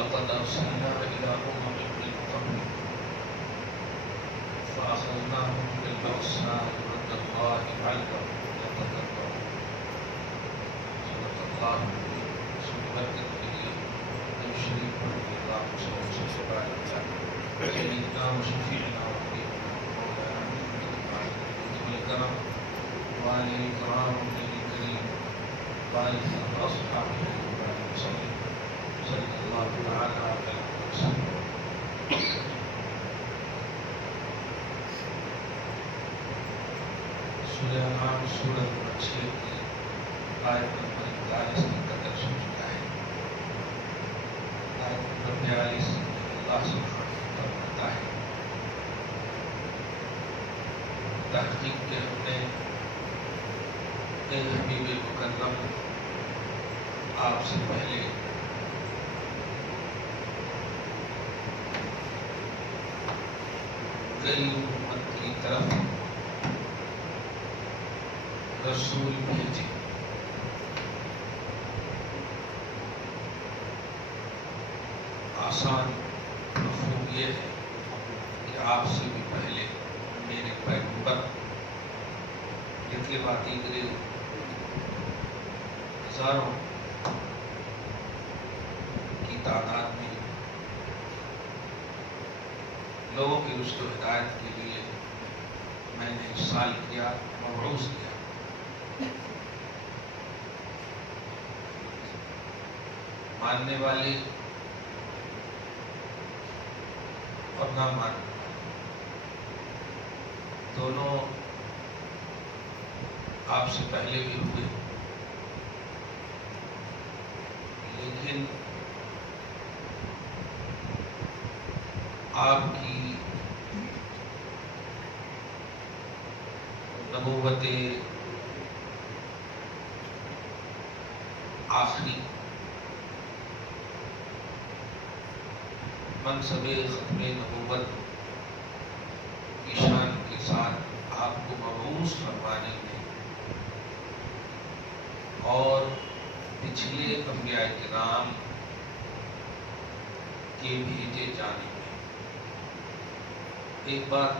ولقد أرسلنا إلى أمم من قبلك فأخذناهم بالبأساء والضراء لعلهم يتضرعون. صدق الله العظيم. سورة الشريف رضي الله عنه سيدنا وشفيعنا وحبيبنا مولانا محمد الكرم وآله الكرام الكريم وآله وأصحابه وسلم. صلى الله تعالى عليه وسلم. سورہ انعام سورۃ نمبر 6 کی آیت نمبر 41 کا درس ہو چکا ہے. آیت نمبر 42 اللہ سبحانہ فرماتا ہے تحقیق کے ہم نے اے حبیب مکرم آپ سے پہلے کئی امت کی طرف رسول بھیجے. آسان مفہوم یہ ہے کہ آپ سے بھی پہلے میرے پیغمبر جتنے باتی کرے ہزاروں کی تعداد میں لوگوں کی رشد و ہدایت کے لیے میں نے ارسال کیا، مبعوث کیا. ماننے والے اور نہ ماننے دونوں آپ سے پہلے بھی ہوئے، لیکن آپ کی نبوت آخری منصب ختم نبوت کی شان کے ساتھ آپ کو مبعوث فرمانے میں اور پچھلے انبیاء کرام کے بھیجے جانے میں ایک بات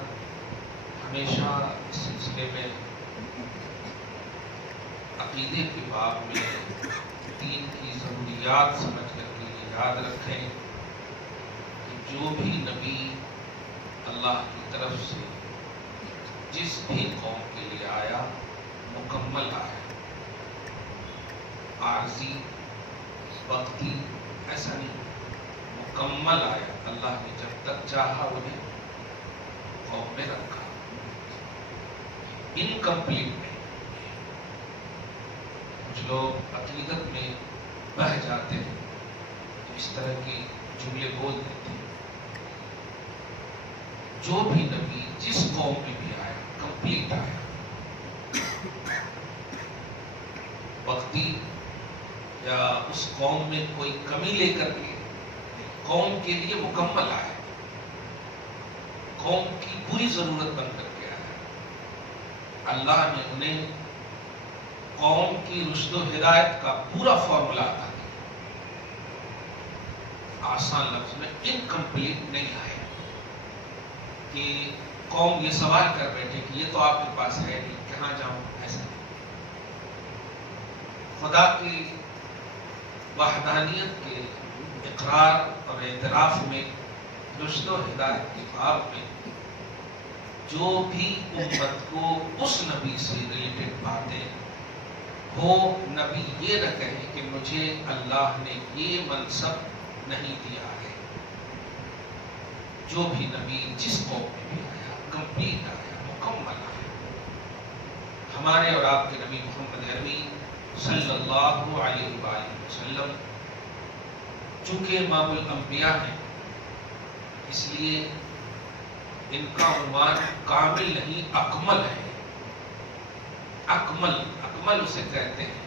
ہمیشہ اس سلسلے میں عقیدے کے باب میں دین کی ضروریات سمجھ کر کے یاد رکھیں کہ جو بھی نبی اللہ کی طرف سے جس بھی قوم کے لیے آیا مکمل آیا، عارضی وقتی ایسا نہیں، مکمل آیا. اللہ نے جب تک چاہا انہیں قوم میں رکھا. انکمپلیٹ نہیں. کچھ لوگ عقیدت میں بہہ جاتے ہیں، اس طرح کی جملے بول دیتے ہیں. جو بھی نبی جس قوم میں بھی آیا کمپلیٹ آیا، وقتی یا اس قوم میں کوئی کمی لے کر کے قوم کے لیے مکمل آیا، قوم کی پوری ضرورت بن کر کے آیا. اللہ نے انہیں قوم کی رشد و ہدایت کا پورا فارمولا عطا کیا. آسان لفظ میں انکمپلیٹ نہیں آیا کہ قوم یہ سوال کر بیٹھے کہ یہ تو آپ کے پاس ہے نہیں، کہاں جاؤں. ایسا نہیں. خدا کی وحدانیت کے اقرار اور اعتراف میں رشد و ہدایت کے باب میں جو بھی امت کو اس نبی سے ریلیٹڈ باتیں ہو، نبی یہ نہ کہے کہ مجھے اللہ نے یہ منصب نہیں دیا ہے. جو بھی نبی جس قوم میں بھی آیا کمپلیٹ آیا، مکمل آیا. ہمارے اور آپ کے نبی محمد عربی صلی اللہ علیہ وآلہ وسلم چونکہ امام الانبیاء ہیں، اس لیے ان کا عنوان کامل نہیں اکمل ہے. اکمل اسے کہتے ہیں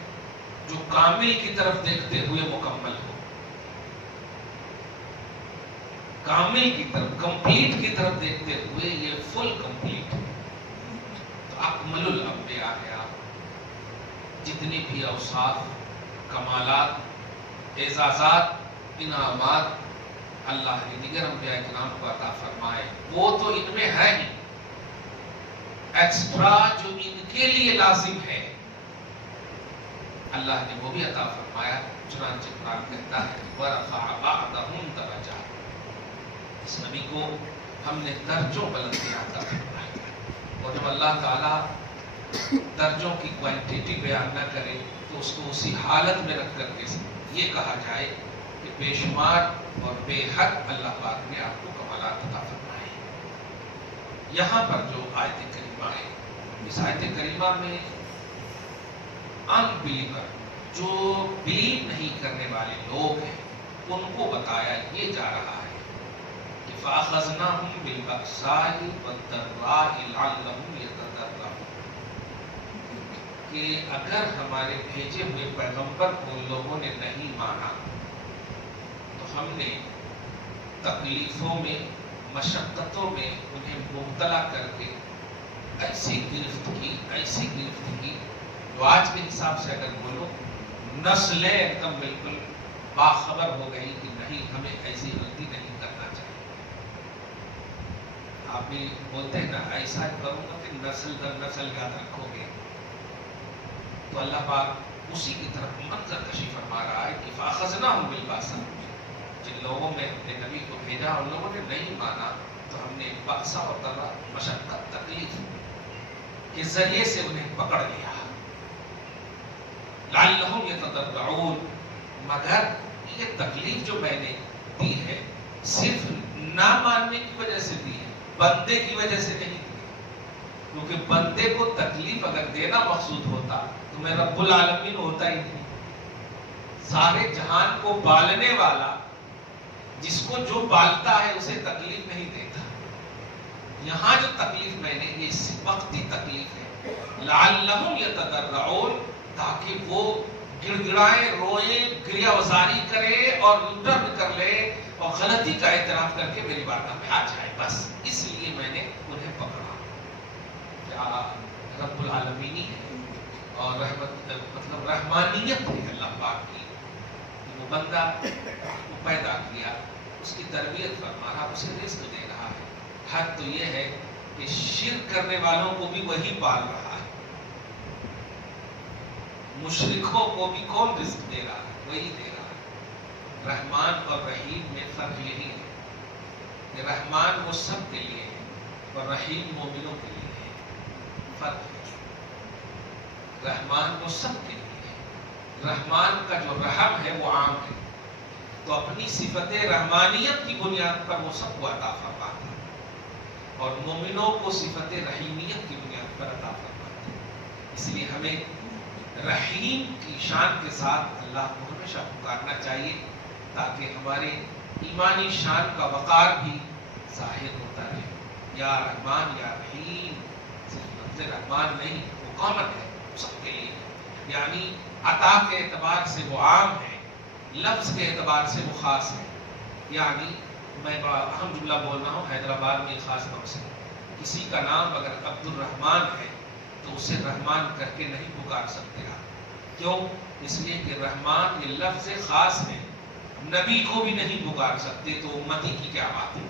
جو کامل کی طرف دیکھتے ہوئے مکمل ہو. کامل کی طرف، کمپلیٹ کی طرف دیکھتے ہوئے یہ فل کمپلیٹ ہے. تو اکمل الانبیاء ہے آپ. جتنی بھی اوصاف، کمالات، اعزازات، انعامات اللہ نے دیگر انبیاء کرام کو عطا فرمائے وہ تو ان میں ہے ہی، ایکسٹرا جو ان کے لیے لازم ہے اللہ نے وہ بھی عطا فرمایا۔ چنانچہ قرآن کہتا ہے وَرَفَعَ بَعْضَهُمْ دَرَجَاتٍ، اس نبی کو ہم نے درجوں بلندیاں عطا فرمائی۔ اور جب اللہ تعالیٰ درجوں کی کوانٹیٹی بیان نہ کرے تو اس کو اسی حالت میں رکھ کر کے یہ کہا جائے کہ بے شمار اور بے حد اللہ پاک نے آپ کو کمالات عطا فرمائے۔ یہاں پر جو آیت کریمہ ہے، اس آیت کریمہ میں ان بلیور، جو بلیو نہیں کرنے والے لوگ ہیں، ان کو بتایا یہ جا رہا ہے کہ فَأَخَذْنَاهُمْ بِالْبَأْسَاءِ وَالضَّرَّاءِ لَعَلَّهُمْ يَتَضَرَّعُونَ، کہ اگر ہمارے بھیجے ہوئے پیغمبر کو لوگوں نے نہیں مانا تو ہم نے تکلیفوں میں، مشقتوں میں انہیں مبتلا کر کے ایسی گرفت کی جو آج کے حساب سے اگر بولو نسلیں ایک دم بالکل باخبر ہو گئی کہ نہیں، ہمیں ایسی غلطی نہیں کرنا چاہیے۔ آپ بھی بولتے ہیں نا ایسا کرو گا کہ نسل در نسل یاد رکھو گے، تو اللہ پاک اسی کی طرف منظر کشی فرما رہا ہے کہ فَأَخَذْنَاهُمْ بِالْبَأْسَاءِ، جن لوگوں میں اپنے نبی کو بھیجا ان لوگوں نے نہیں مانا تو ہم نے بأسا اور ضرّا، مشقت، تکلیف کے ذریعے سے انہیں پکڑ لیا۔ لعلہم یتضرعون، مگر یہ تکلیف جو میں نے دی ہے صرف نہ ماننے کی وجہ سے دی ہے، بندے کی وجہ سے نہیں دی، کیونکہ بندے کو تکلیف اگر دینا مقصود ہوتا تو میں رب العالمین ہوتا ہی نہیں۔ سارے جہان کو پالنے والا، جس کو جو پالتا ہے اسے تکلیف نہیں دیتا۔ یہاں جو تکلیف میں نے، یہ وقتی تکلیف ہے، لعلہم یتضرعون، تاکہ وہ گڑ گڑائیں، روئیں، گریہ وزاری کرے اور ریٹرن کر لے اور غلطی کا اعتراف کر کے میری بارگاہ میں آ جائے، بس اس لیے میں نے انہیں پکڑا۔ کیا رب العالمینی ہے اور رحمت، مطلب رحمانیت ہے اللہ پاک کی، وہ بندہ کو پیدا کیا، اس کی تربیت فرما رہا، اسے رزق دے رہا ہے۔ حد تو یہ ہے کہ شرک کرنے والوں کو بھی وہی پال رہا ہے، مشرکوں کو بھی کون رزق دے رہا ہے؟ وہی دے رہا ہے۔ رحمان اور رحیم میں فرق یہی ہے کہ رحمان وہ سب کے لیے ہے اور رحیم مومنوں کے لیے ہے، فرق ہے۔ رحمان وہ سب کے لیے ہے، رحمان کا جو رحم ہے وہ عام ہے، تو اپنی صفت رحمانیت کی بنیاد پر وہ سب کو عطا فرماتا ہے، اور مومنوں کو صفت رحیمیت کی بنیاد پر عطا فرماتا ہے۔ اس لیے ہمیں رحیم کی شان کے ساتھ اللہ کو ہمیشہ پکارنا چاہیے، تاکہ ہمارے ایمانی شان کا وقار بھی ظاہر ہوتا رہے۔ یا رحمان یا رحیم، صرف لفظ رحمان نہیں، وہ کامن ہے سب کے لیے، یعنی عطا کے اعتبار سے وہ عام ہے، لفظ کے اعتبار سے وہ خاص ہے۔ یعنی میں اہم جملہ بول رہا ہوں، حیدرآباد میں خاص طور سے کسی کا نام اگر عبد الرحمان ہے تو اسے رحمان کر کے نہیں پکار سکتے آپ، کیوں؟ اس لیے کہ رحمان یہ لفظ خاص ہے، نبی کو بھی نہیں پکار سکتے، تو امتی کی کیا بات ہے۔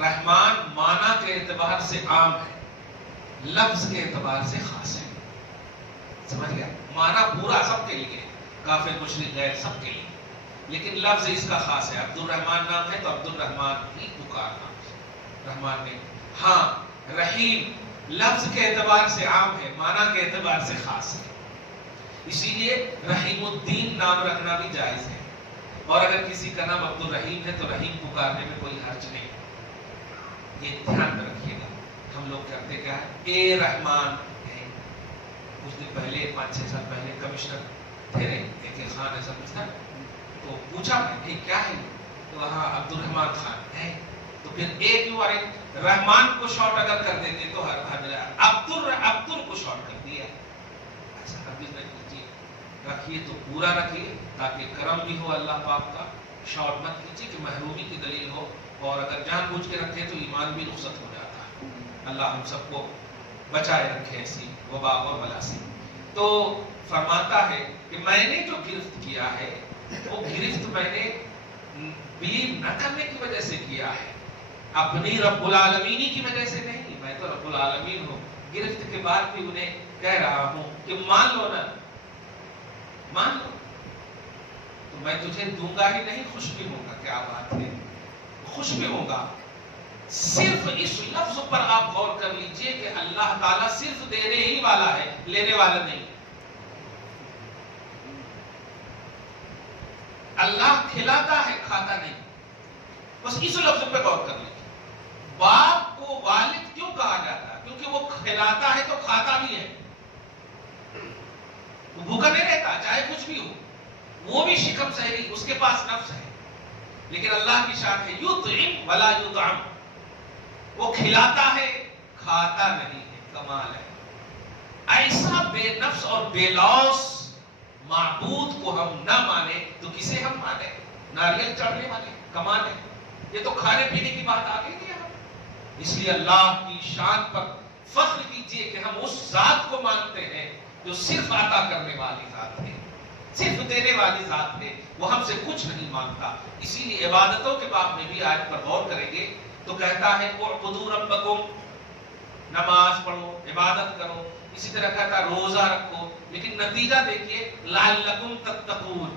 رحمان معنی کے اعتبار سے عام ہے، لفظ کے اعتبار سے خاص ہے، سمجھ گیا؟ معنی پورا سب کے لیے، کافر مشرک غیر سب کے لیے، لیکن لفظ اس کا خاص ہے۔ عبد الرحمان نام ہے تو عبد الرحمان ہی پکارنا رحمان نے۔ ہاں، رحیم لفظ کے اعتبار سے عام ہے، معنی کے اعتبار سے خاص ہے، اسی لیے رحیم الدین نام رکھنا بھی جائز ہے، اور اگر کسی کا نام عبد الرحیم ہے تو رحیم پکارنے میں کوئی حرج نہیں۔ یہ دھیان میں رکھیے گا، ہم لوگ کرتے کیا ہے، اے رحمان ہے۔ کچھ دن پہلے 5-6 سال پہلے کمشنر تھے اے خان ایسا کچھ تھا، تو پوچھا میں کیا ہے، تو وہاں عبد الرحمان خان ہے، تو پھر ایک یو رحمان کو شارٹ اگر کر دیتے تو عبد کو شارٹ کر دیا، ایسا ہرگز نہیں کیجیے، رکھیے تو پورا رکھیے تاکہ کرم بھی ہو اللہ پاک کا، شارٹ مت کیجیے کہ محرومی کی دلیل ہو، اور اگر جان بوجھ کے رکھے تو ایمان بھی رخصت ہو جاتا ہے۔ اللہ ہم سب کو بچائے رکھے ایسی وبا اور بلا سے۔ تو فرماتا ہے کہ میں نے جو گرفت کیا ہے وہ گرفت میں نے بلیو نہ کرنے کی وجہ سے کیا ہے، اپنی رب العالمینی کی وجہ سے نہیں. میں تو رب العالمین ہوں، گرفت کے بعد بھی انہیں کہہ رہا ہوں کہ مان لو نا، مان لو تو میں تجھے دوں گا ہی نہیں، خوش بھی ہوں گا. کیا بات ہے، خوش بھی ہوں گا. صرف اس لفظ پر آپ غور کر لیجئے کہ اللہ تعالیٰ صرف دینے ہی والا ہے، لینے والا نہیں. اللہ کھلاتا ہے، کھاتا نہیں. بس اس لفظ پہ غور کر لیجئے. باپ کو والد کیوں کہا جاتا ہے؟ کیونکہ وہ کھلاتا ہے تو کھاتا بھی ہے. وہ بھوکا نہیں رہتا چاہے کچھ بھی ہو، وہ بھی شکم سہری، اس کے پاس نفس ہے. لیکن اللہ کی شان ہے یطعم ولا یطعم، وہ کھلاتا ہے کھاتا نہیں ہے. کمال ہے. ایسا بے نفس اور بے لوث معبود کو ہم نہ مانے تو کسے ہم مانے؟ ناریل چڑھنے والے. کمال ہے. یہ تو کھانے پینے کی بات آ گئی. اس لیے اللہ کی شان پر فخر کیجئے کہ ہم اس ذات کو مانتے ہیں جو صرف عطا کرنے والی ذات ہے، صرف دینے والی ذات ہے. وہ ہم سے کچھ نہیں مانگتا. اسی لیے عبادتوں کے باب میں بھی آیت پر غور کریں گے تو کہتا ہے اعبدوا ربکم، نماز پڑھو، عبادت کرو. اسی طرح کہتا ہے روزہ رکھو. لیکن نتیجہ دیکھیے لعلکم تتقون.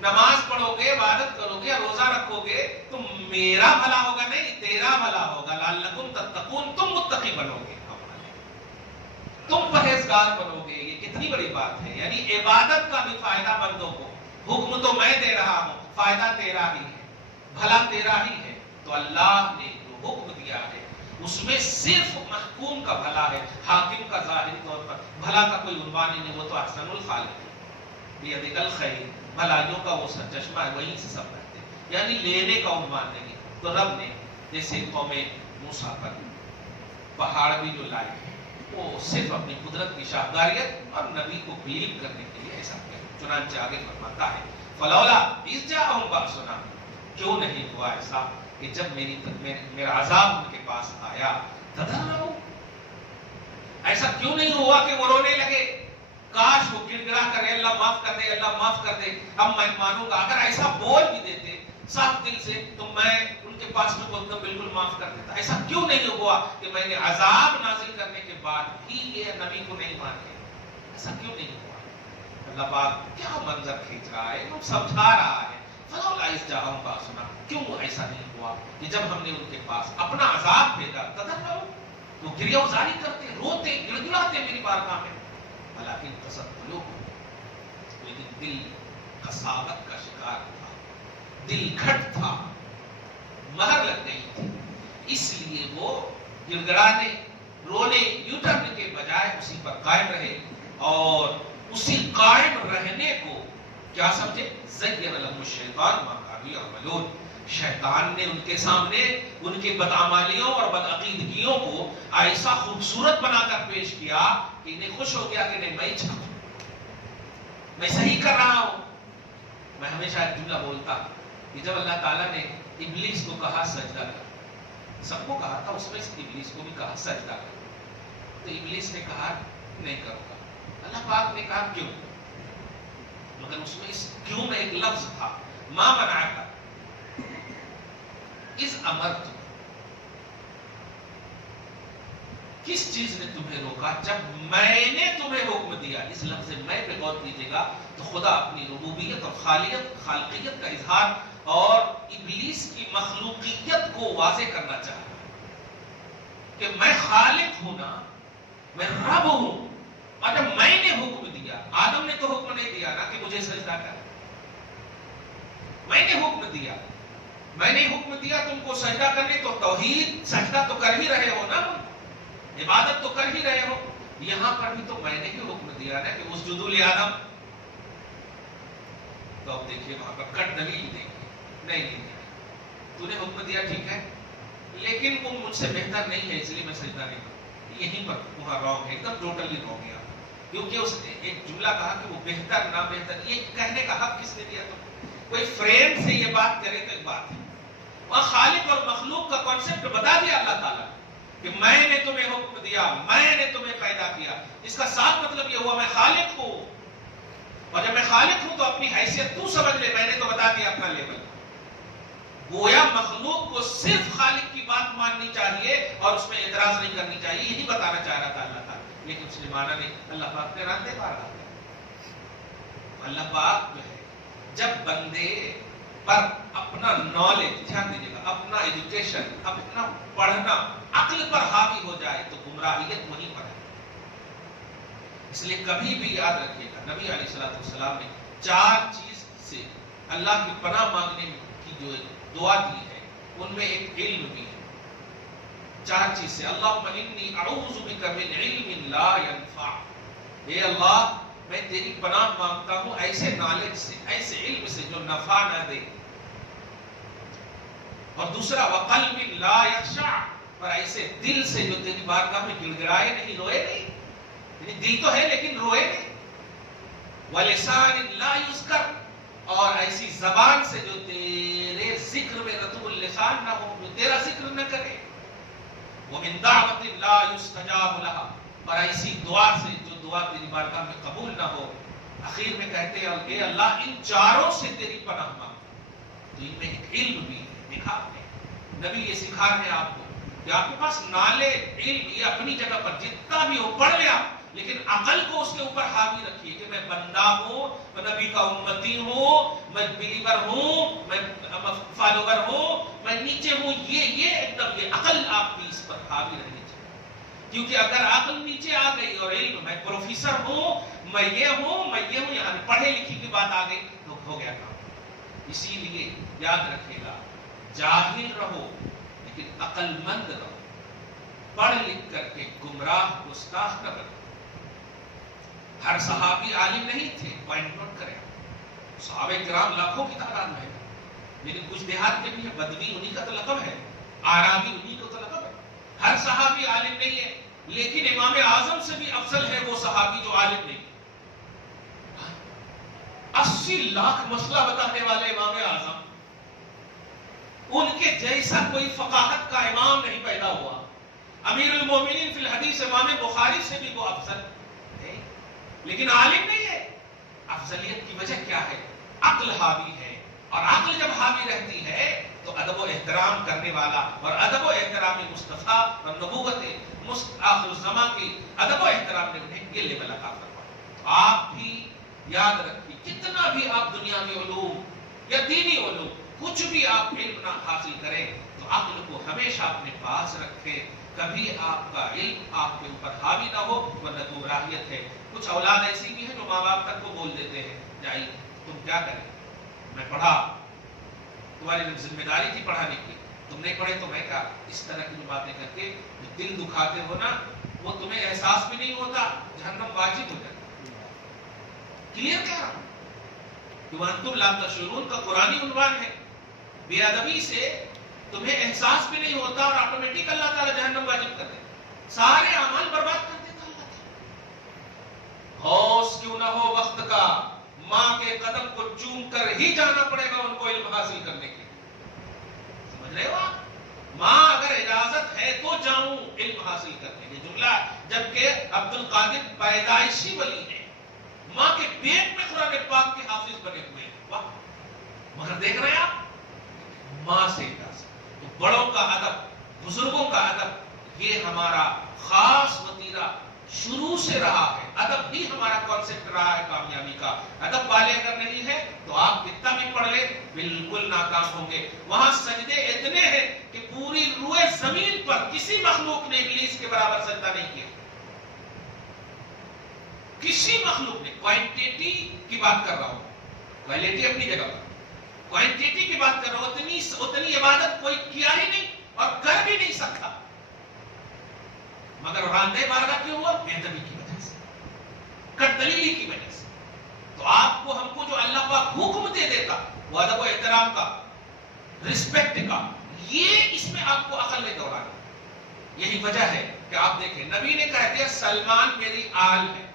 نماز پڑھو گے، عبادت کرو گے، روزہ رکھو گے تو میرا بھلا ہوگا نہیں، تیرا بھلا ہوگا. لعلکم تتقون، تم متقی بنو گے، تم پرہیزگار بنو گے. یہ کتنی بڑی بات ہے. یعنی عبادت کا بھی فائدہ بندوں کو. حکم تو میں دے رہا ہوں، فائدہ تیرا ہی ہے، بھلا تیرا ہی ہے. تو اللہ نے جو حکم دیا ہے اس میں صرف محکوم کا بھلا ہے. حاکم کا ظاہری طور پر بھلا کا کوئی عنوان ہی نہیں. وہ تو احسن الخالق ہے، بیدک الخیر، بھلائیوں کا وہ سرچشمہ ہے، وہیں سے سب رہتے ہیں. یعنی لینے کا عنوان نہیں. تو رب نے جیسے قوم موسیٰ پر پہاڑ بھی جو لائے ہیں وہ صرف اپنی قدرت کی شاہکاریت اور نبی کو بلیو کرنے کے لیے ایسا کیا. چنانچہ آگے فرماتا ہے فلولا اذ جاءہم بأسنا، کیوں نہیں ہوا ایسا کہ جب میرا عذاب ان کے پاس آیا. تضرعوا، ایسا کیوں نہیں ہوا کہ وہ رونے لگے، کاش وہ گڑ گڑا کرے اللہ معاف کر دے، اللہ معاف کر دے، اب میں مانوں گا. اگر ایسا بول بھی دیتے صاف دل سے تو میں ان کے پاس میں بولتا بالکل معاف کر دیتا. ایسا کیوں نہیں ہوا کہ میں نے عذاب نازل کرنے کے بعد بھی یہ نبی کو نہیں مان لیا؟ ایسا کیوں نہیں ہوا؟ اللہ پاک کیا منظر کھینچ رہا ہے، وہ سمجھا رہا ہے. فلولا اذ جاءہم بأسنا، کیوں ایسا نہیں ہوا کہ جب ہم نے ان کے پاس اپنا عذاب بھیجا تضرعوا، تو گریہ وزاری کرتے، روتے، گڑ گڑاتے میری بارگاہ میں. لیکن قسد قلوب، لیکن دل قساوت کا شکار تھا، دل گھٹ تھا، مہر لگ گئی تھی. اس لیے وہ گڑ گڑانے، رونے، یوٹرن کے بجائے اسی پر قائم رہے. اور اسی قائم رہنے کو کیا سمجھے؟ زین لہم الشیطان ما کانوا یعملون، شیطان نے ان کے سامنے ان کے بدعمالیوں اور بدعقیدگیوں کو ایسا خوبصورت بنا کر پیش کیا کہ انہیں خوش ہو گیا کہ نہیں میں اچھا، میں صحیح کر رہا ہوں. میں ہمیشہ ایک جملہ بولتا کہ جب اللہ تعالیٰ نے ابلیس کو کہا سجدہ کر، سب کو کہا تھا، اس میں ابلیس کو بھی کہا سجدہ کر، تو ابلیس نے کہا نہیں کروں گا. اللہ پاک نے کہا کیوں؟ مگر اس میں اس کیوں میں ایک لفظ تھا، ما منعک اذ امرتک، کس چیز نے تمہیں روکا جب میں نے تمہیں حکم دیا. اس لفظ میں پہ غور کیجیے گا تو خدا اپنی ربوبیت اور خالقیت کا اظہار اور ابلیس کی مخلوقیت کو واضح کرنا چاہتا ہے کہ میں خالق ہوں نا، میں رب ہوں. اور جب میں نے حکم دیا، آدم نے تو حکم نہیں دیا نا کہ مجھے سجدہ کر، میں نے حکم دیا، میں نے حکم دیا تم کو سجدہ کرنے، تو توحید سجدہ تو کر ہی رہے ہو نا، عبادت تو کر ہی رہے ہو. یہاں پر بھی تو میں نے ہی حکم دیا نا کہ اسجدوا لآدم. تو اب دیکھیے وہاں پر کٹ دلیل دیکھیے، نہیں تو نے حکم دیا ٹھیک ہے، لیکن وہ مجھ سے بہتر نہیں ہے اس لیے میں سجدہ نہیں کروں. یہیں پر وہاں رونگ ہے، ایک دم ٹوٹلی رونگ ہے. کیونکہ اس نے ایک جملہ کہا کہ وہ بہتر نہ بہتر، یہ کہنے کا حق کس نے دیا؟ تو کوئی فرینڈ سے یہ بات کرے تو ایک بات ہے، وہاں خالق اور مخلوق کا کانسیپٹ بتا دیا اللہ تعالیٰ کہ میں نے تمہیں حکم دیا، میں نے تمہیں پیدا کیا. اس کا صاف مطلب یہ ہوا میں خالق ہوں. اور جب میں خالق ہوں تو اپنی حیثیت تو سمجھ لے، میں نے تو بتا دیا اپنا لیول۔ گویا مخلوق کو صرف خالق کی بات ماننی چاہیے اور اس میں اعتراض نہیں کرنی چاہیے، یہی بتانا چاہ رہا تھا اللہ تعالیٰ، لیکن اس نے مانا نہیں۔ اللہ پاک نے راندے پا رہا ہے۔ اللہ پاک جو ہے جب بندے پر اپنا نالج، دھیان دیجیے گا، اپنا ایجوکیشن، اپنا پڑھنا عقل پر حاوی ہو جائے تو گمراہیت وہیں پر ہے۔ اس لیے کبھی بھی یاد رکھیے گا، نبی علیہ السلام نے 4 چیز سے اللہ کی پناہ مانگنے کی جو دعا دی ہے ان میں ایک علم بھی ہے۔ 4 چیز سے، اللہم انی اعوذ بک من علم لا ینفع، اے اللہ میں تیری پناہ مانگتا ہوں ایسے نالج سے، ایسے علم سے جو نفع نہ دے، اور دوسرا وقلب لا یخشع، اور ایسے دل سے جو تیری بارگاہ میں گڑ گڑائے نہیں، روئے نہیں، یعنی دل تو ہے لیکن روئے نہیں، ولسان لا یذکر، اور ایسی زبان سے جو تیرے ذکر میں رطب اللسان نہ ہو، جو تیرا ذکر نہ کرے، ومن دعوت لا یستجاب لہا، اور ایسی دعا سے جو دعا تیری بارگاہ میں قبول نہ ہو۔ اخیر میں کہتے ہیں اے اللہ ان 4 سے تیری پناہ مانگتا، تو ان میں ایک علم بھی ہے۔ دیکھا آپ نے، نبی یہ سکھا رہے ہیں آپ کو کہ آپ کے پاس نالج، علم، یہ اپنی جگہ پر جتنا بھی ہو پڑھ لیا، لیکن عقل کو اس کے اوپر حاوی رکھیے کہ میں بندہ ہوں، میں نبی کا امتی ہوں، میں بلیور ہوں، میں فالوور ہوں، میں نیچے ہوں، یہ ایک دم یہ عقل آپ کی اس پر حاوی رہنی چاہیے، کیونکہ اگر عقل نیچے آ گئی اور علم، میں پروفیسر ہوں، میں یہ ہوں، یعنی پڑھے لکھی کی بات آ گئی تو ہو گیا کام۔ اسی لیے یاد رکھیے گا، جاہل رہو لیکن عقل مند رہو، پڑھ لکھ کر کے گمراہ گستاخ نہ بنو۔ ہر صحابی عالم نہیں تھے، پوائنٹ نوٹ کریں، صحابہ کرام لاکھوں کی تعداد میں ہے، لیکن کچھ دیہات کے بھی ہے، بدوی انہی کا تو لقب ہے، آرابی انہی کا تو لقب ہے۔ ہر صحابی عالم نہیں ہے، لیکن امام اعظم سے بھی افضل ہے وہ صحابی جو عالم نہیں، 80 لاکھ مسئلہ بتانے والے امام اعظم، ان کے جیسا کوئی فقاہت کا امام نہیں پیدا ہوا۔ امیر المومنین فی الحدیث امام بخاری سے بھی وہ افضل ہے، لیکن عالم نہیں ہے۔ افضلیت کی وجہ کیا ہے؟ عقل حاوی ہے، اور عقل جب حاوی رہتی ہے تو ادب و احترام کرنے والا، اور ادب و احترام مصطفیٰ اور نبوت آخر الزماں کی ادب و احترام نے انہیں یہ لیول عطا فرمایا۔ آپ بھی یاد رکھیے، کتنا بھی آپ دنیاوی علوم یا دینی علوم کچھ بھی آپ علم نہ حاصل کریں تو عقل کو ہمیشہ اپنے پاس رکھیں، کبھی آپ کا علم آپ کے اوپر حاوی نہ ہو، ورنہ گمراہیت ہے۔ کچھ اولاد ایسی بھی ہے جو ماں باپ تک کو بول دیتے ہیں جائی تم کیا کریں، میں پڑھا، تمہاری ذمہ داری تھی پڑھانے کی، تم نہیں پڑھے تو میں کیا، اس طرح کی جو باتیں کر کے دل دکھاتے ہو نا، وہ تمہیں احساس بھی نہیں ہوتا، جہنم واجب ہو جاتا۔ کلیئر کہہ رہا ہوں، وَأَنْتُمْ لَا تَشْعُرُونَ کا قرآنی عنوان ہے۔ بے ادبی سے تمہیں احساس بھی نہیں ہوتا اور آٹومیٹک اللہ تعالیٰ جہنم واجب کر دے، سارے اعمال برباد کر دیتا اللہ تعالیٰ۔ ہوش کیوں نہ ہو وقت کا، ماں کے قدم کو چوم کر ہی جانا پڑے گا ان کو علم حاصل کرنے کے، سمجھ رہے ہو آپ؟ ماں اگر اجازت ہے تو جاؤں علم حاصل کرنے، یہ جملہ، جبکہ عبد القادر پیدائشی ولی ہے، ماں کے پیٹ میں قرآن پاک کے حافظ بنے ہوئے ہیں، واہ، مگر دیکھ رہے ہیں آپ، ماں سے اجازت، تو بڑوں کا ادب، بزرگوں کا ادب، یہ ہمارا خاص وتیرہ شروع سے رہا ہے، ادب ہی ہمارا کانسیپٹ رہا ہے کامیابی کا۔ ادب والے اگر نہیں ہے تو آپ کتنا بھی پڑھ لیں بالکل ناکام ہوں گے۔ وہاں سجدے اتنے ہیں کہ پوری روئے زمین پر کسی مخلوق نے ابلیس کے برابر سجدہ نہیں کیا، کسی مخلوق نے۔ کوانٹیٹی کی بات کر رہا ہوں، کوالٹی اپنی جگہ پر، کوانٹیٹی کی بات کر رہا ہوں، اتنی عبادت کوئی کیا ہی نہیں اور کر بھی نہیں سکتا، مگر راندے بارگاہ کیوں ہوا؟ بے ادبی کی وجہ سے، کٹ دلیلی کی وجہ سے۔ تو آپ کو، ہم کو جو اللہ پاک حکم دے دیتا وہ ادب و احترام کا، رسپیکٹ کا، یہ اس میں آپ کو عقل نے دوڑانا۔ یہی وجہ ہے کہ آپ دیکھیں نبی نے کہہ دیا سلمان میری آل ہے،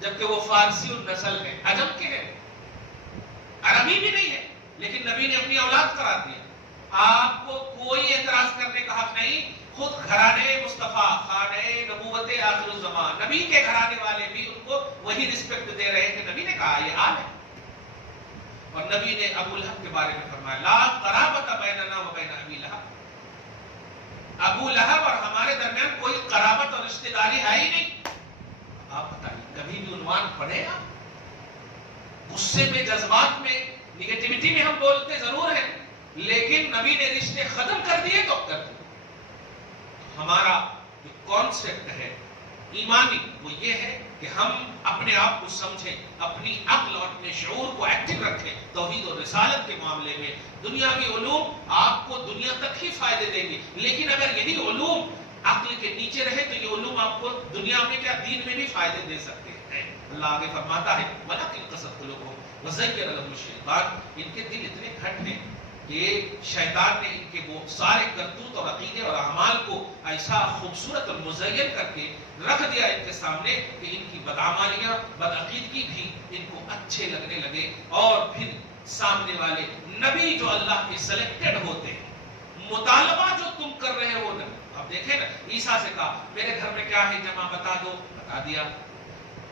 جبکہ وہ فارسی النسل ہے، عجم کے ہیں، عربی بھی نہیں ہے، لیکن نبی نے اپنی اولاد قرار دیا۔ آپ کو کوئی اعتراض کرنے کا حق نہیں، خود گھرانے مصطفیٰ، خانے نبوت آخر الزمان، نبی کے گھرانے والے بھی ان کو وہی رسپیکٹ دے رہے ہیں کہ نبی نے کہا یہ آل ہے. اور نبی نے ابو لہب کے بارے میں فرمایا لا قرابت بیننا و بین ابی لہب. ابو لہب اور ہمارے درمیان کوئی قرابت اور رشتہ داری ہے ہی نہیں. آپ بتائیے کبھی بھی عنوان پڑھے آپ؟ غصے میں، جذبات میں، نگیٹیوٹی میں ہم بولتے ضرور ہیں، لیکن نبی نے رشتے ختم کر دیے تو کر دیے. ہمارا جو کانسیپٹ ہے ایمانی وہ یہ ہے کہ ہم اپنے آپ کو سمجھیں، اپنی عقل اور اپنے شعور کو ایکٹیو رکھیں توحید اور رسالت کے معاملے میں. دنیاوی علوم آپ کو دنیا تک ہی فائدے دیں گے، لیکن اگر یہی علوم عقل کے نیچے رہے تو یہ علوم آپ کو دنیا میں کیا دین میں بھی فائدے دے سکتے ہیں. اللہ آگے فرماتا ہے وَلَكِنْ قَسَتْ قُلُوبُهُمْ وَزَيَّنَ لَهُمُ الشَّيْطَانُ. ان کے دل اتنے کھٹ ہیں کہ شیطان نے ان کے وہ سارے کرتوت اور عقیدے اور اعمال کو ایسا خوبصورت اور مزین کر کے رکھ دیا ان کے سامنے کہ ان کی بدعمالیاں، بدعقیدگی بھی ان کو اچھے لگنے لگے. اور پھر سامنے والے نبی جو اللہ کے سلیکٹڈ ہوتے ہیں، مطالبہ جو تم کر رہے ہو نا، اب دیکھیں نا عیسیٰ سے کہا میرے گھر میں کیا ہے جمع بتا دو، بتا دیا.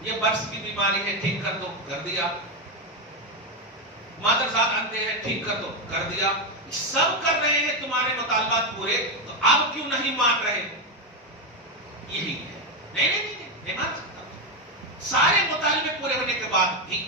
یہ برس کی بیماری ہے ٹھیک کر دو، کر دیا. مادرزاد اندھے ہیں ٹھیک کر دو، کر دیا. سب کر رہے ہیں تمہارے مطالبات پورے، تو اب کیوں نہیں مان رہے؟ یہی ہے. نہیں مان سکتا. سارے مطالبے پورے ہونے کے بعد بھی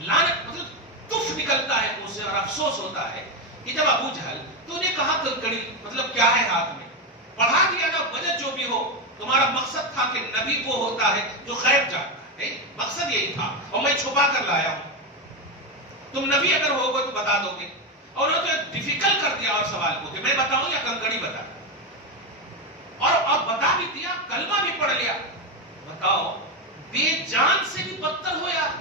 لعنت مطلب تف نکلتا ہے منہ سے اور افسوس ہوتا ہے کہ جب ابو جہل تو نے کہا کنکڑی مطلب کیا ہے ہاتھ میں، پڑھا دیا نا وجہ جو بھی ہو. تمہارا مقصد تھا کہ نبی وہ ہوتا ہے جو غیب جانتا ہے، مقصد یہی تھا اور میں چھپا کر لایا ہوں. تم نبی اگر ہوگے تو بتا دو گے. اور انہوں نے ڈیفیکلٹ کر دیا اور سوال کو کہ میں بتاؤں یا کنکڑی بتا. اور اب بتا بھی دیا، کلمہ بھی پڑھ لیا. بتاؤ بے جان سے بھی بدتر ہو یار.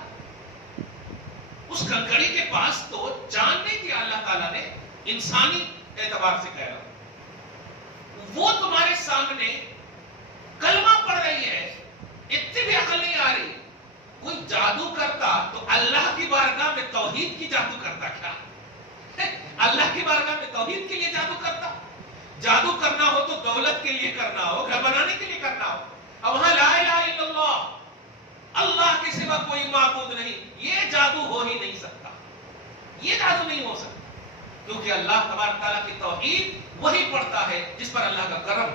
اس کنکڑی کے پاس تو جان نہیں دیا اللہ تعالیٰ نے، انسانی اعتبار سے کہہ رہا ہوں. وہ تمہارے سامنے کلمہ پڑھ رہی ہے، اتنی بھی عقل نہیں آ رہی. کوئی جادو کرتا تو اللہ کی بارگاہ میں توحید کی جادو کرتا کیا؟ اللہ کی بارگاہ میں توحید کے لیے جادو کرتا. جادو کرنا ہو تو دولت کے لیے کرنا ہو، گھر بنانے کے لیے کرنا ہو. اب وہاں لا الہ الا اللہ، اللہ کے سوا کوئی معبود نہیں، یہ جادو ہو ہی نہیں سکتا. یہ جادو نہیں ہو سکتا کیونکہ اللہ تبارک تعالیٰ کی توحید وہی پڑھتا ہے جس پر اللہ کا کرم.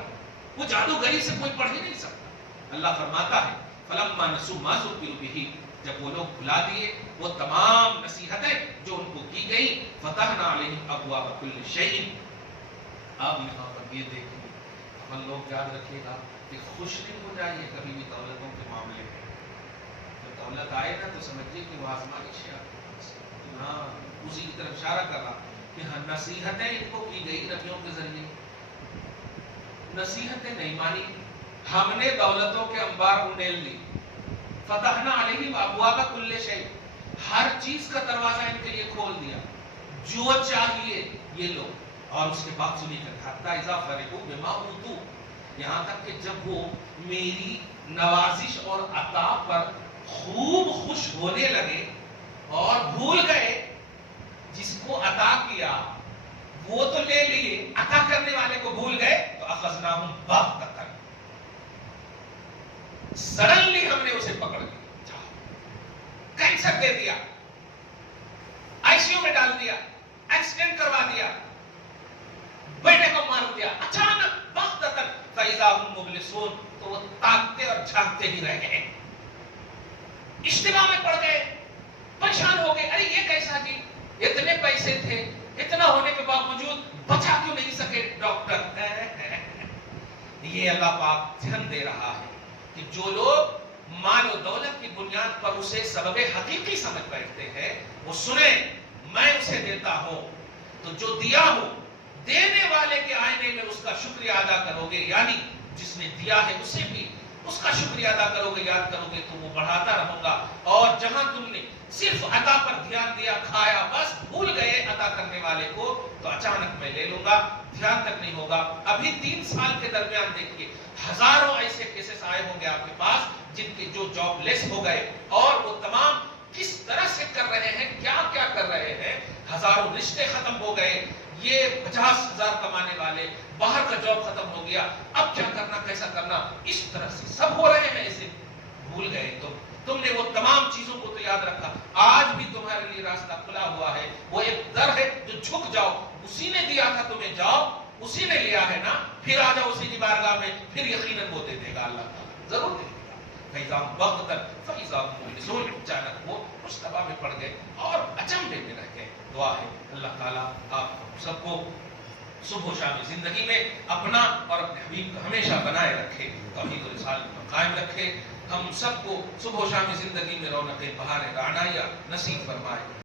وہ جادوگری سے کوئی پڑھ ہی نہیں سکتا. اللہ فرماتا ہے فلما نسوا ما ذکروا به، جب وہ لوگ بھلا دیے وہ تمام نصیحتیں جو ان کو کی گئی، فتحنا علیہم ابواب کل شیء. آپ یہاں پر یہ دیکھیں، ہم لوگ یاد رکھیے گا کہ خوش نہیں ہو جائیے کبھی بھی دولتوں کے معاملے میں. جب دولت آئے نا تو سمجھیے کہ وہ آسمانی شے. ہاں اسی کی طرف اشارہ کر رہا کہ ہاں نصیحتیں ان کو کی گئی نبیوں کے ذریعے. نصیحتیں نہیں مانی، ہم نے دولتوں کے انبار انڈیل لی. فتحنا علیہم ابواب کل شیء، ہر چیز کا دروازہ ان کے لیے کھول دیا جو چاہیے یہ لو. اور اس کے بعد سنی کر حتی اذا فرحوا بما اوتوا، یہاں تک کہ جب وہ میری نوازش اور عطا پر خوب خوش ہونے لگے اور بھول گئے جس کو عطا کیا وہ تو لے لیے، عطا کرنے والے کو بھول گئے تو اخذناہم بغتۃ، سڈنلی ہم نے اسے پکڑ لیا، کینسر دے دیا، آئی سی یو میں ڈال دیا، ایکسیڈنٹ کروا دیا، بیٹے کو مار دیا اچانک بغتۃ فاذا هم مبلسون. تو وہ تاکتے اور جھانکتے ہی رہ گئے، اجتماع میں پڑ گئے، پریشان ہو گئے. ارے یہ کیسا جی، اتنے پیسے تھے، اتنا ہونے کے باوجود بچا کیوں نہیں سکے ڈاکٹر. یہ اللہ پاک دھیان دے رہا ہے کہ جو لوگ مال و دولت کی بنیاد پر اسے سبب حقیقی سمجھ بیٹھتے ہیں وہ سنیں میں اسے دیتا ہوں تو جو دیا ہوں دینے والے کے آئینے میں اس کا شکریہ ادا کرو گے، یعنی جس نے دیا ہے اسے بھی اس کا شکریہ ادا کرو گے، یاد کرو گے تو وہ بڑھاتا رہوں گا. اور جہاں تم نے صرف عطا پر دھیان دیا، کھایا، بس بھول گئے عطا کرنے والے کو، تو اچانک میں لے لوں گا، دھیان تک نہیں ہوگا. ابھی 3 سال کے درمیان دیکھیے ہزاروں ایسے کیسز آئے ہوں گے آپ کے پاس جن کے جو جاب لیس ہو گئے، اور وہ تمام کس طرح سے کر رہے ہیں، کیا کیا کر رہے ہیں. ہزاروں رشتے ختم ہو گئے، یہ 50,000 کمانے والے، باہر کا جاب ختم ہو گیا، اب کیا کرنا، کیسا کرنا، اس طرح سے سب ہو رہے ہیں. ایسے بھول گئے تم نے وہ تمام چیزوں کو تو یاد رکھا. آج بھی تمہارے لیے راستہ کھلا ہوا ہے. وہ ایک در ہے جو جھک جاؤ, اسی نے دیا تھا تمہیں, جاؤ اسی نے لیا ہے نا, پھر آ جاؤ اسی کی بارگاہ میں, پھر یقیناً وہ دے دے گا, اللہ تعالیٰ ضرور دے دے گا. فَإِذَا بَغْتَرْ فَإِذَا مُبْلِسُونَ, اچانک وہ مشتبہ میں پڑ گئے اور اچنبے میں رہ گئے. دعا ہے اللہ تعالیٰ آپ سب کو صبح و شام زندگی میں اپنا اور اپنے حبیب کو ہمیشہ بنائے رکھے, توحید و رسالت پر قائم رکھے. ہم سب کو صبح و شام زندگی میں رونق بہار رعنایا نصیب فرمائے.